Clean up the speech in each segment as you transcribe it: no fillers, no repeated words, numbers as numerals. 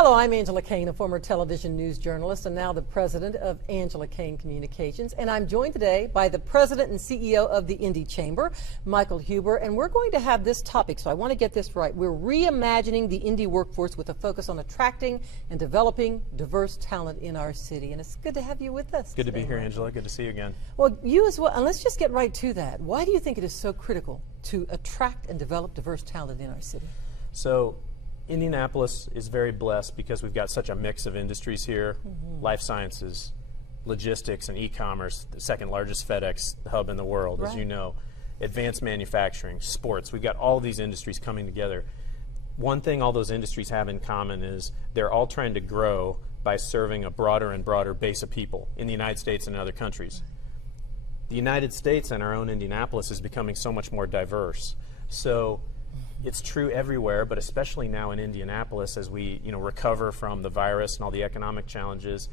Hello, I'm Angela Kane, a former television news journalist and now the president of Angela Kane Communications. And I'm joined today by the president and CEO of the Indy Chamber, Michael Huber. And we're going to have this topic, so I want to get this right. We're reimagining the Indy workforce with a focus on attracting and developing diverse talent in our city. And it's good to have you with us. Good to be here, Angela. Good to see you again. Well, you as well. And let's just get right to that. Why do you think it is so critical to attract and develop diverse talent in our city? So, Indianapolis is very blessed because we've got such a mix of industries here. Life sciences, logistics, and e-commerce, the second largest FedEx hub in the world, as you know. Advanced manufacturing, sports. We've got all these industries coming together. One thing all those industries have in common is they're all trying to grow by serving a broader and broader base of people in the United States and in other countries. The United States and our own Indianapolis is becoming so much more diverse. So it's true everywhere, but especially now in Indianapolis as we recover from the virus and all the economic challenges.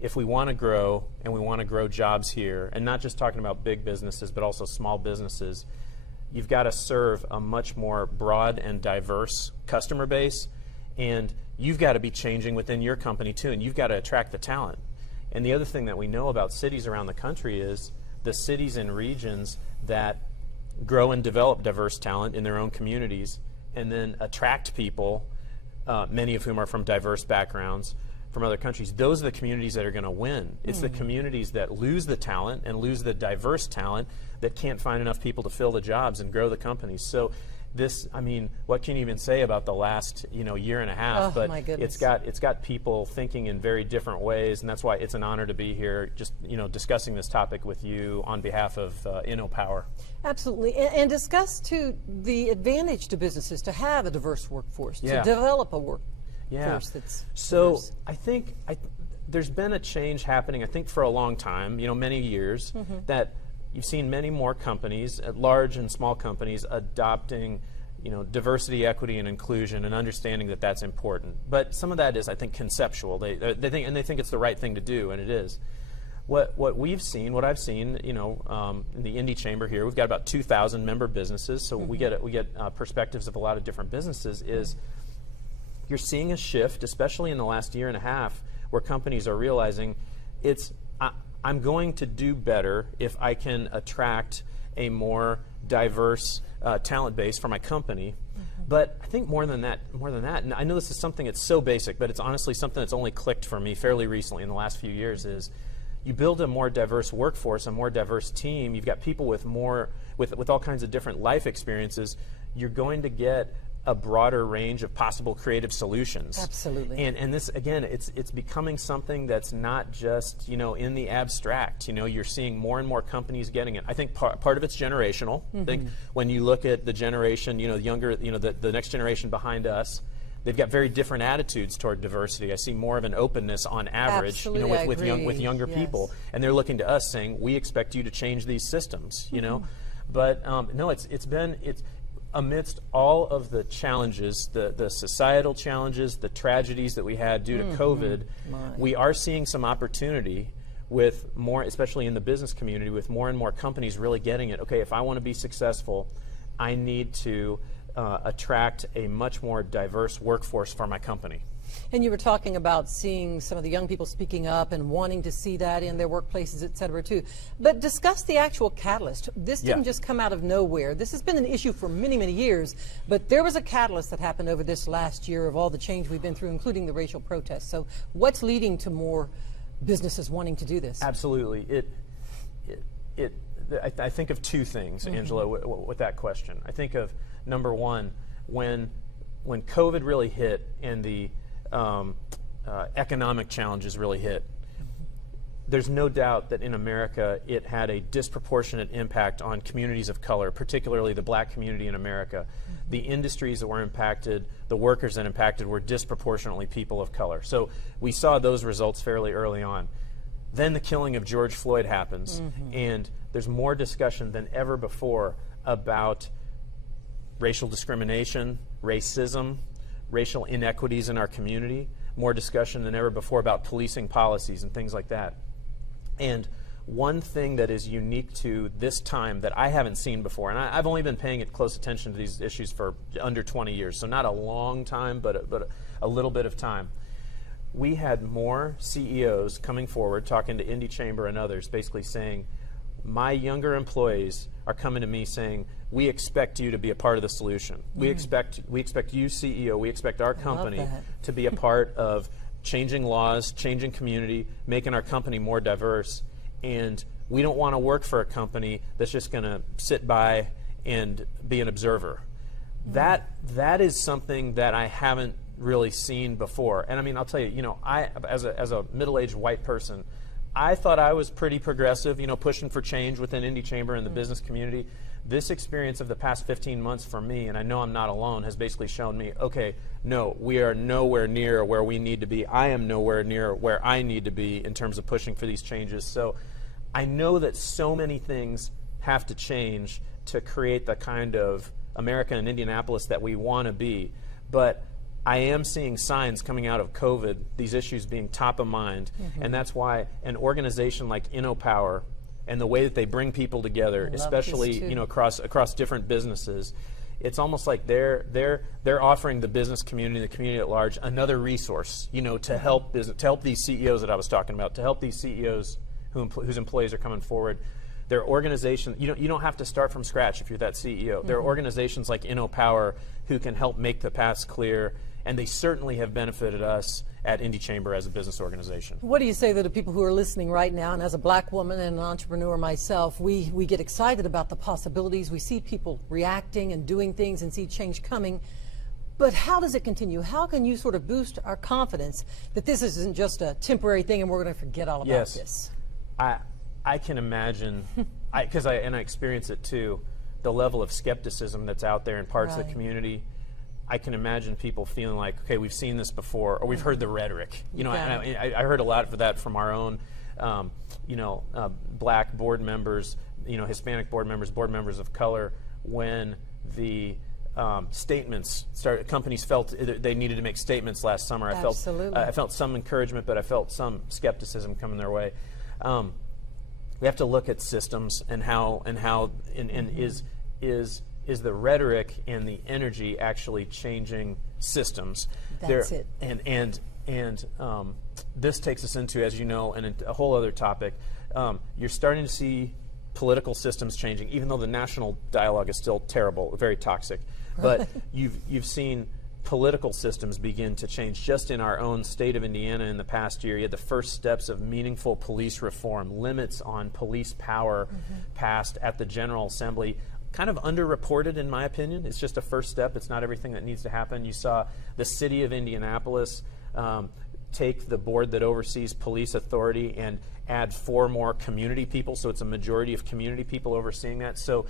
If we want to grow and we want to grow jobs here, and not just talking about big businesses, but also small businesses, you've got to serve a much more broad and diverse customer base, and you've got to be changing within your company too, and you've got to attract the talent. And the other thing that we know about cities around the country is the cities and regions that grow and develop diverse talent in their own communities and then attract people, many of whom are from diverse backgrounds from other countries. Those are the communities that are going to win. It's the communities that lose the talent and lose the diverse talent that can't find enough people to fill the jobs and grow the companies. So this, I mean, what can you even say about the last year and a half? But it's got people thinking in very different ways, and that's why it's an honor to be here, just discussing this topic with you on behalf of InnoPower. Absolutely, and discuss too the advantage to businesses to have a diverse workforce, to develop a workforce that's diverse. I think there's been a change happening. I think for a long time, many years, that you've seen many more companies, large and small companies, adopting, diversity, equity, and inclusion, and understanding that that's important. But some of that is, I think, conceptual. They think it's the right thing to do, and it is. What I've seen, in the Indy Chamber here, we've got about 2,000 member businesses, so we get perspectives of a lot of different businesses. Is you're seeing a shift, especially in the last year and a half, where companies are realizing I'm going to do better if I can attract a more diverse talent base for my company. But I think more than that, and I know this is something that's so basic, but it's honestly something that's only clicked for me fairly recently in the last few years, is you build a more diverse workforce, a more diverse team, you've got people with all kinds of different life experiences, you're going to get a broader range of possible creative solutions. Absolutely. And this, again, it's becoming something that's not just, in the abstract. You're seeing more and more companies getting it. I think part of it's generational. I think when you look at the generation, younger, the next generation behind us, they've got very different attitudes toward diversity. I see more of an openness on average, with younger people, and they're looking to us saying, we expect you to change these systems, But no, it's amidst all of the challenges, the societal challenges, the tragedies that we had due to COVID, we are seeing some opportunity with more, especially in the business community, with more and more companies really getting it. Okay, if I want to be successful, I need to attract a much more diverse workforce for my company. And you were talking about seeing some of the young people speaking up and wanting to see that in their workplaces, et cetera, too. But discuss the actual catalyst. This didn't just come out of nowhere. This has been an issue for many, many years, but there was a catalyst that happened over this last year of all the change we've been through, including the racial protests. So what's leading to more businesses wanting to do this? Absolutely. I think of two things, Angela, with that question. I think of, number one, when COVID really hit and the economic challenges really hit, there's no doubt that in America it had a disproportionate impact on communities of color, particularly the black community in America. The industries that were impacted, the workers that impacted were disproportionately people of color. So we saw those results fairly early on. Then the killing of George Floyd happens, and there's more discussion than ever before about racial discrimination, racism, racial inequities in our community, more discussion than ever before about policing policies and things like that. And one thing that is unique to this time that I haven't seen before, and I've only been paying close attention to these issues for under 20 years, so not a long time, but a little bit of time, we had more CEOs coming forward, talking to Indy Chamber and others, basically saying, my younger employees are coming to me saying, we expect you to be a part of the solution. We expect you, CEO, we expect our company to be a part of changing laws, changing community, making our company more diverse, and we don't want to work for a company that's just going to sit by and be an observer. That is something that I haven't really seen before. And I mean, I'll tell you, I, as a middle-aged white person, I thought I was pretty progressive, pushing for change within Indy Chamber and the business community. This experience of the past 15 months for me, and I know I'm not alone, has basically shown me, okay, no, we are nowhere near where we need to be. I am nowhere near where I need to be in terms of pushing for these changes. So I know that so many things have to change to create the kind of America and Indianapolis that we want to be. But I am seeing signs coming out of COVID, these issues being top of mind, and that's why an organization like InnoPower and the way that they bring people together, especially across different businesses, it's almost like they're offering the business community, the community at large, another resource, to help these CEOs that I was talking about, to help these CEOs whose employees are coming forward. There are organizations, you don't have to start from scratch if you're that CEO. There are organizations like InnoPower who can help make the paths clear, and they certainly have benefited us at Indy Chamber as a business organization. What do you say to the people who are listening right now? And as a black woman and an entrepreneur myself, we get excited about the possibilities. We see people reacting and doing things and see change coming. But how does it continue? How can you sort of boost our confidence that this isn't just a temporary thing and we're going to forget all about this? I can imagine, because I experience it too, the level of skepticism that's out there in parts of the community. I can imagine people feeling like, okay, we've seen this before, or we've heard the rhetoric. I heard a lot of that from our own, black board members, Hispanic board members of color, when the statements started. Companies felt they needed to make statements last summer. I felt some encouragement, but I felt some skepticism coming their way. We have to look at systems and is the rhetoric and the energy actually changing systems? That's it. And this takes us into, as you know, and a whole other topic. You're starting to see political systems changing, even though the national dialogue is still terrible, very toxic. But you've seen political systems begin to change. Just in our own state of Indiana in the past year, you had the first steps of meaningful police reform, limits on police power passed at the General Assembly. Kind of underreported, in my opinion. It's just a first step. It's not everything that needs to happen. You saw the city of Indianapolis take the board that oversees police authority and add 4 more community people, so it's a majority of community people overseeing that. So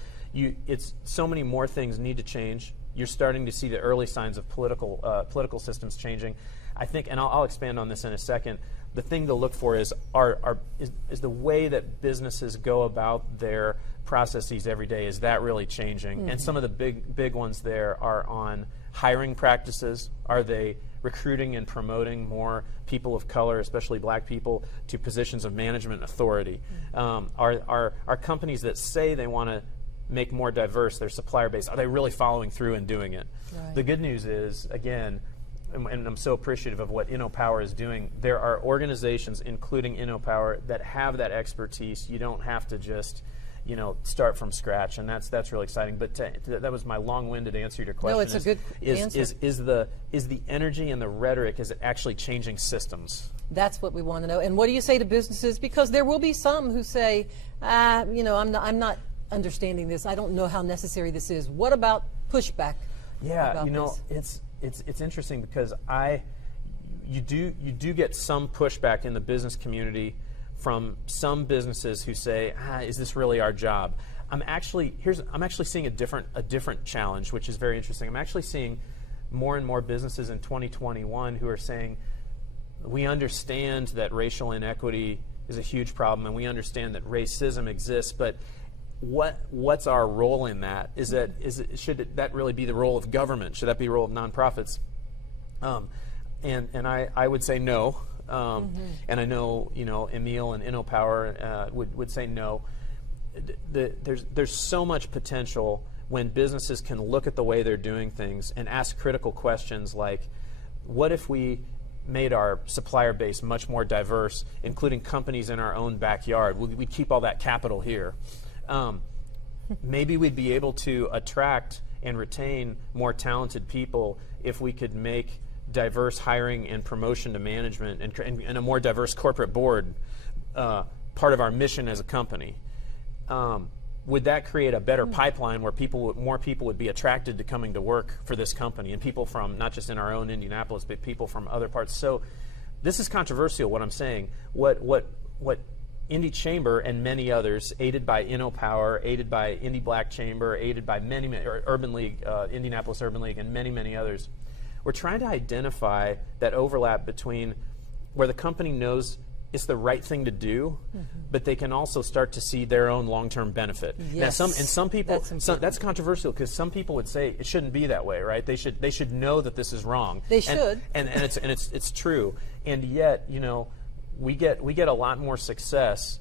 so many more things need to change. You're starting to see the early signs of political systems changing. I think, and I'll expand on this in a second, the thing to look for is the way that businesses go about their processes every day. Is that really changing? And some of the big ones there are on hiring practices. Are they recruiting and promoting more people of color, especially black people, to positions of management authority? Are companies that say they want to make more diverse their supplier base, are they really following through and doing it? The good news is, again, and I'm so appreciative of what InnoPower is doing, there are organizations, including InnoPower, that have that expertise. You don't have to just start from scratch, and that's really exciting. But that was my long-winded answer to your question. No, it's a good answer. Is the energy and the rhetoric, is it actually changing systems? That's what we want to know. And what do you say to businesses? Because there will be some who say, I'm not understanding this. I don't know how necessary this is. What about pushback? Yeah, it's interesting because you do get some pushback in the business community from some businesses who say, is this really our job? I'm actually seeing a different challenge, which is very interesting. I'm actually seeing more and more businesses in 2021 who are saying, we understand that racial inequity is a huge problem, and we understand that racism exists, but what's our role in that? Should that really be the role of government? Should that be the role of nonprofits? And I would say no. And I know Emil and InnoPower would say no. There's so much potential when businesses can look at the way they're doing things and ask critical questions like, what if we made our supplier base much more diverse, including companies in our own backyard, we'd keep all that capital here. Maybe we'd be able to attract and retain more talented people if we could make diverse hiring and promotion to management and a more diverse corporate board part of our mission as a company. Would that create a better pipeline where more people would be attracted to coming to work for this company, and people from not just in our own Indianapolis, but people from other parts? So this is controversial, what I'm saying. What Indy Chamber and many others, aided by InnoPower, aided by Indy Black Chamber, aided by many Urban League, Indianapolis Urban League, and many others, we're trying to identify that overlap between where the company knows it's the right thing to do, but they can also start to see their own long-term benefit. Yes. Now, some people, that's controversial because some people would say it shouldn't be that way, right? They should know that this is wrong. They should, and it's true. And yet, you know, we get a lot more success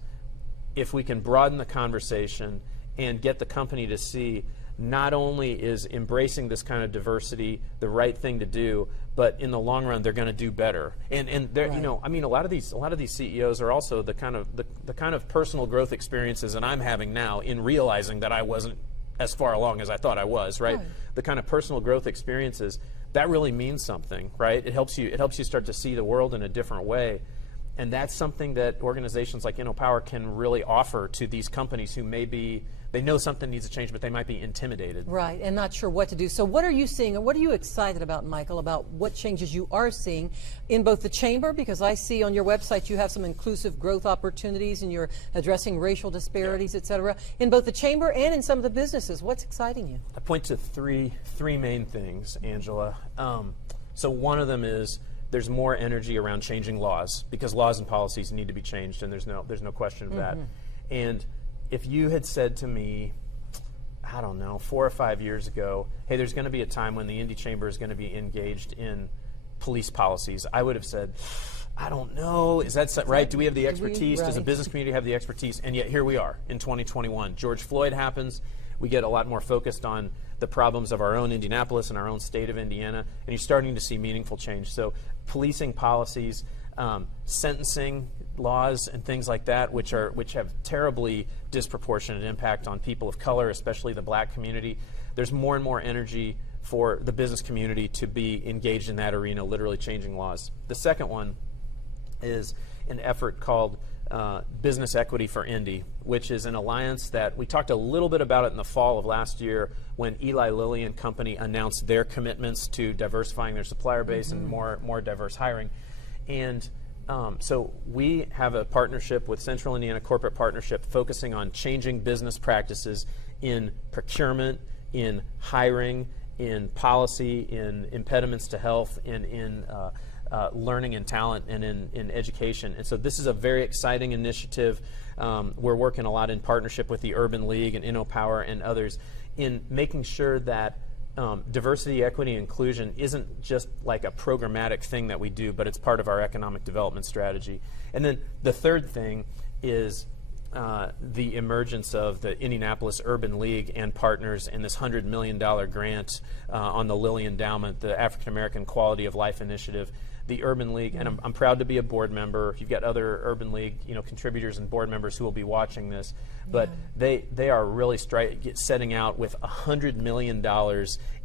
if we can broaden the conversation and get the company to see not only is embracing this kind of diversity the right thing to do, but in the long run they're going to do better. And right. You know, I mean, a lot of these CEOs are also the kind of personal growth experiences that I'm having now in realizing that I wasn't as far along as I thought I was. Right? The kind of personal growth experiences that really means something, right? It helps you start to see the world in a different way. And that's something that organizations like InnoPower can really offer to these companies who they know something needs to change, but they might be intimidated. Right, and not sure what to do. So what are you seeing, and what are you excited about, Michael, about what changes you are seeing in both the chamber, because I see on your website you have some inclusive growth opportunities and you're addressing racial disparities, et cetera, in both the chamber and in some of the businesses. What's exciting you? I point to three main things, Angela. So one of them is there's more energy around changing laws, because laws and policies need to be changed, and there's no question of that. And if you had said to me, I don't know, 4 or 5 years ago, hey, there's going to be a time when the Indy Chamber is going to be engaged in police policies, I would have said, I don't know, is that right? Do we have the expertise? Does the business community have the expertise? And yet here we are in 2021. George Floyd happens. We get a lot more focused on the problems of our own Indianapolis and our own state of Indiana, and you're starting to see meaningful change. So policing policies, sentencing laws and things like that, which have terribly disproportionate impact on people of color, especially the black community. There's more and more energy for the business community to be engaged in that arena, literally changing laws. The second one is an effort called Business Equity for Indy, which is an alliance that we talked a little bit about it in the fall of last year when Eli Lilly and Company announced their commitments to diversifying their supplier base and more diverse hiring. And so we have a partnership with Central Indiana Corporate Partnership focusing on changing business practices in procurement, in hiring, in policy, in impediments to health, and in learning and talent, and in education. And so this is a very exciting initiative. We're working a lot in partnership with the Urban League and InnoPower and others in making sure that diversity, equity, and inclusion isn't just like a programmatic thing that we do, but it's part of our economic development strategy. And then the third thing is the emergence of the Indianapolis Urban League and partners in this $100 million grant on the Lilly Endowment, the African American Quality of Life Initiative. The Urban League, and I'm proud to be a board member. You've got other Urban League, contributors and board members who will be watching this, but they are really setting out with $100 million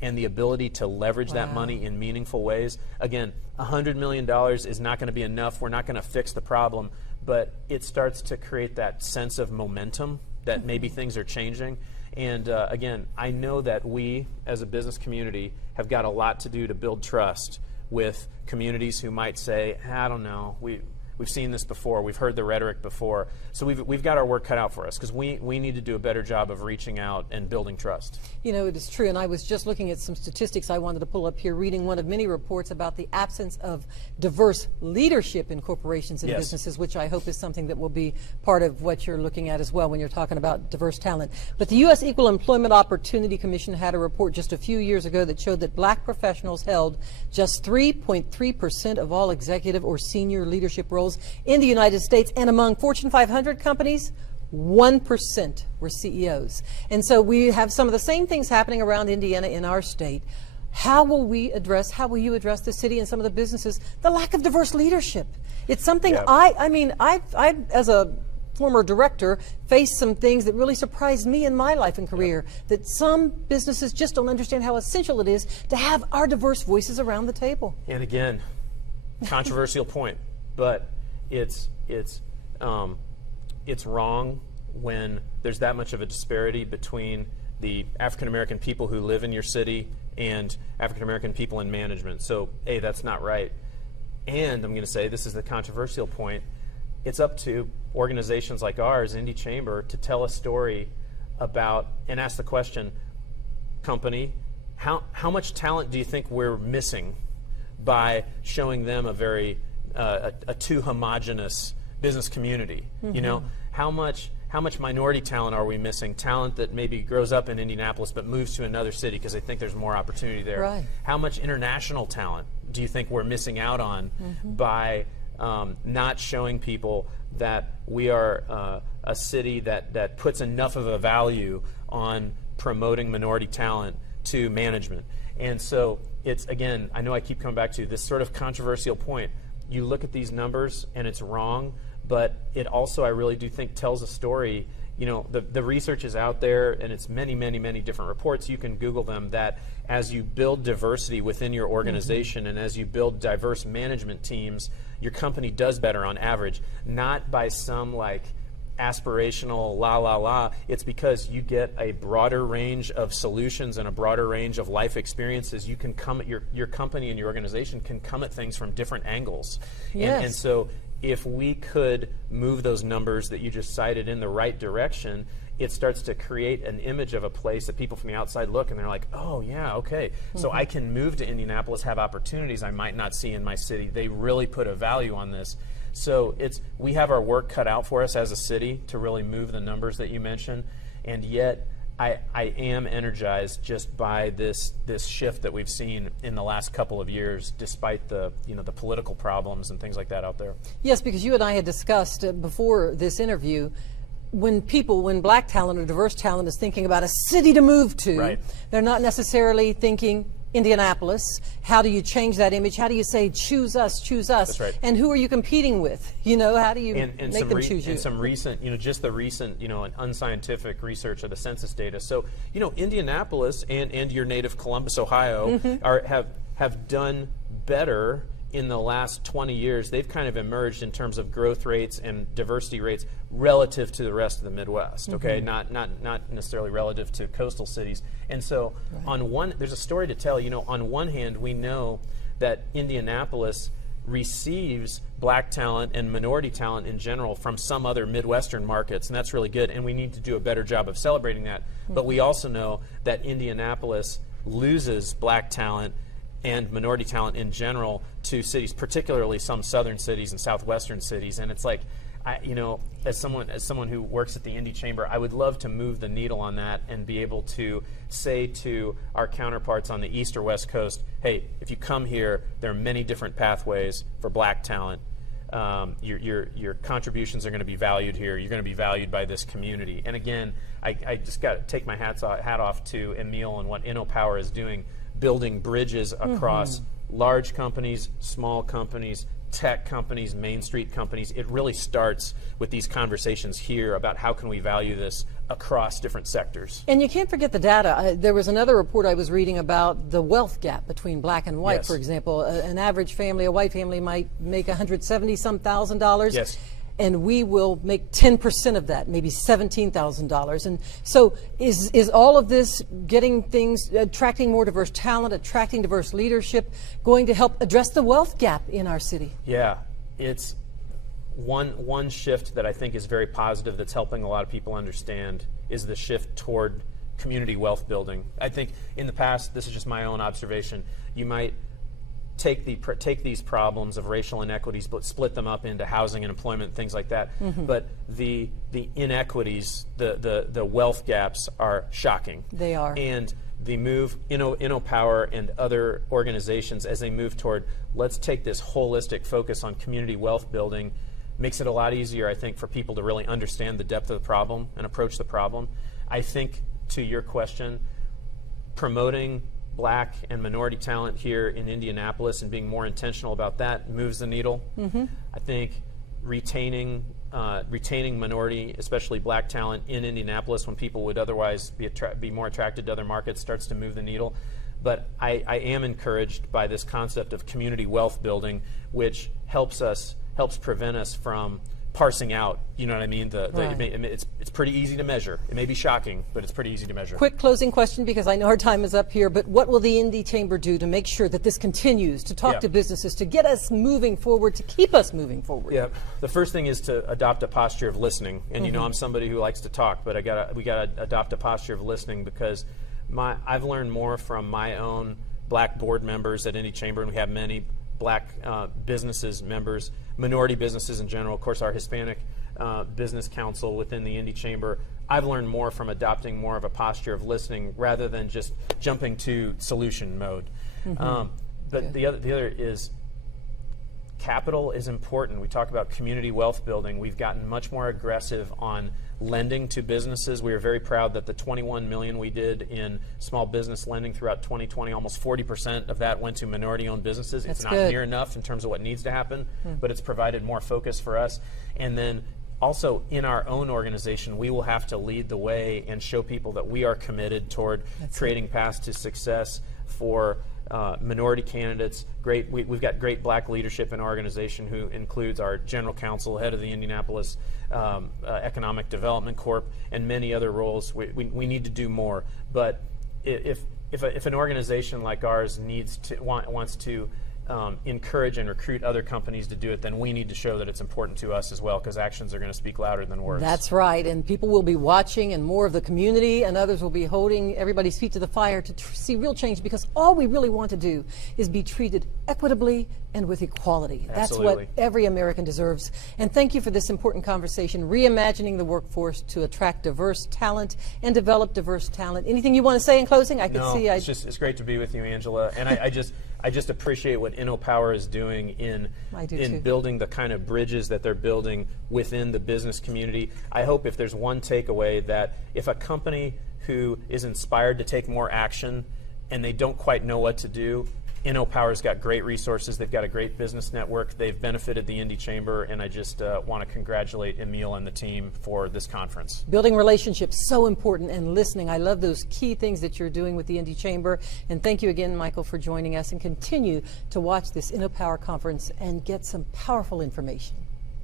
and the ability to leverage that money in meaningful ways. Again, $100 million is not going to be enough. We're not going to fix the problem, but it starts to create that sense of momentum that maybe things are changing. And again, I know that we, as a business community, have got a lot to do to build trust with communities who might say, I don't know, we've seen this before, we've heard the rhetoric before. So we've got our work cut out for us, because we need to do a better job of reaching out and building trust. It is true, and I was just looking at some statistics I wanted to pull up here, reading one of many reports about the absence of diverse leadership in corporations and businesses, which I hope is something that will be part of what you're looking at as well when you're talking about diverse talent. But the U.S. Equal Employment Opportunity Commission had a report just a few years ago that showed that black professionals held just 3.3% of all executive or senior leadership roles in the United States, and among Fortune 500 companies, 1% were CEOs. And so we have some of the same things happening around Indiana in our state. how will you address the city and some of the businesses, the lack of diverse leadership? It's something I as a former director, faced some things that really surprised me in my life and career, that some businesses just don't understand how essential it is to have our diverse voices around the table. And again, controversial point, but it's wrong when there's that much of a disparity between the African American people who live in your city and African American people in management. So, A, that's not right. And I'm going to say, this is the controversial point, it's up to organizations like ours, Indy Chamber, to tell a story about and ask the question, company, how much talent do you think we're missing by showing them a very a too homogenous business community? You know, how much minority talent are we missing? Talent that maybe grows up in Indianapolis but moves to another city because they think there's more opportunity there. Right. How much international talent do you think we're missing out on by not showing people that we are a city that puts enough of a value on promoting minority talent to management? And so it's, again, I know I keep coming back to this sort of controversial point. You look at these numbers and it's wrong, but it also, I really do think, tells a story. You know, the research is out there, and it's many, many, many different reports. You can Google them, that as you build diversity within your organization and as you build diverse management teams, your company does better on average, not by some like aspirational la. It's because you get a broader range of solutions and a broader range of life experiences. You can come at your company and your organization can come at things from different angles. Yes. And so if we could move those numbers that you just cited in the right direction, it starts to create an image of a place that people from the outside look and they're like, oh yeah, okay, so I can move to Indianapolis, have opportunities I might not see in my city. They really put a value on this. So we have our work cut out for us as a city to really move the numbers that you mentioned, and yet I am energized just by this shift that we've seen in the last couple of years, despite the political problems and things like that out there. Yes, because you and I had discussed before this interview, when black talent or diverse talent is thinking about a city to move to, right, they're not necessarily thinking Indianapolis. How do you change that image? How do you say, choose us, choose us? That's right. And who are you competing with? You know, how do you make them choose you? And some recent, just the recent, an unscientific research of the census data. So, Indianapolis and your native Columbus, Ohio, have done better in the last 20 years. They've kind of emerged in terms of growth rates and diversity rates relative to the rest of the Midwest, okay? Not necessarily relative to coastal cities. And so there's a story to tell. On one hand, we know that Indianapolis receives black talent and minority talent in general from some other Midwestern markets, and that's really good, and we need to do a better job of celebrating that. But we also know that Indianapolis loses black talent and minority talent in general to cities, particularly some southern cities and southwestern cities. And it's like, as someone who works at the Indy Chamber, I would love to move the needle on that and be able to say to our counterparts on the east or west coast, hey, if you come here, there are many different pathways for black talent. Your contributions are going to be valued here. You're going to be valued by this community. And again, I just got to take my hat off to Emil and what InnoPower is doing, building bridges across large companies, small companies, tech companies, Main Street companies. It really starts with these conversations here about how can we value this across different sectors. And you can't forget the data. There was another report I was reading about the wealth gap between black and white. Yes. For example, an average family, a white family, might make $170,000. Yes. And we will make 10% of that, maybe $17,000. And so is all of this getting things, attracting more diverse talent, attracting diverse leadership, going to help address the wealth gap in our city? Yeah, it's one shift that I think is very positive that's helping a lot of people understand is the shift toward community wealth building. I think in the past, this is just my own observation, you might take these problems of racial inequities, but split them up into housing and employment, things like that. But the inequities, the wealth gaps are shocking. They are. And the move, InnoPower and other organizations, as they move toward, let's take this holistic focus on community wealth building, makes it a lot easier, I think, for people to really understand the depth of the problem and approach the problem. I think, to your question, promoting black and minority talent here in Indianapolis and being more intentional about that moves the needle. I think retaining minority, especially black talent in Indianapolis when people would otherwise be more attracted to other markets starts to move the needle. But I am encouraged by this concept of community wealth building, which helps prevent us from parsing out, you know what I mean? It's pretty easy to measure. It may be shocking, but it's pretty easy to measure. Quick closing question, because I know our time is up here, but what will the Indy Chamber do to make sure that this continues, to talk to businesses, to get us moving forward, to keep us moving forward? Yeah, the first thing is to adopt a posture of listening. And you know, I'm somebody who likes to talk, but we gotta adopt a posture of listening, because I've learned more from my own black board members at Indy Chamber, and we have many black businesses members, minority businesses in general, of course our Hispanic business council within the Indy Chamber. I've learned more from adopting more of a posture of listening rather than just jumping to solution mode. But the other is capital is important. We talk about community wealth building. We've gotten much more aggressive on lending to businesses. We are very proud that the $21 million we did in small business lending throughout 2020, almost 40% of that went to minority-owned businesses. That's it's not near enough in terms of what needs to happen, but it's provided more focus for us. And then also in our own organization, we will have to lead the way and show people that we are committed toward creating paths to success for minority candidates. We've got great black leadership in our organization, who includes our general counsel, head of the Indianapolis Economic Development Corp, and many other roles. We need to do more. But if an organization like ours wants to encourage and recruit other companies to do it, then we need to show that it's important to us as well, because actions are going to speak louder than words. That's right, and people will be watching, and more of the community and others will be holding everybody's feet to the fire to see real change, because all we really want to do is be treated equitably and with equality. Absolutely. That's what every American deserves. And thank you for this important conversation, reimagining the workforce to attract diverse talent and develop diverse talent. Anything you want to say in closing? It's great to be with you, Angela, and I just appreciate what InnoPower is doing in building the kind of bridges that they're building within the business community. I hope if there's one takeaway, that if a company who is inspired to take more action and they don't quite know what to do, InnoPower's got great resources. They've got a great business network. They've benefited the Indy Chamber, and I just want to congratulate Emil and the team for this conference. Building relationships, so important, and listening. I love those key things that you're doing with the Indy Chamber. And thank you again, Michael, for joining us, and continue to watch this InnoPower conference and get some powerful information.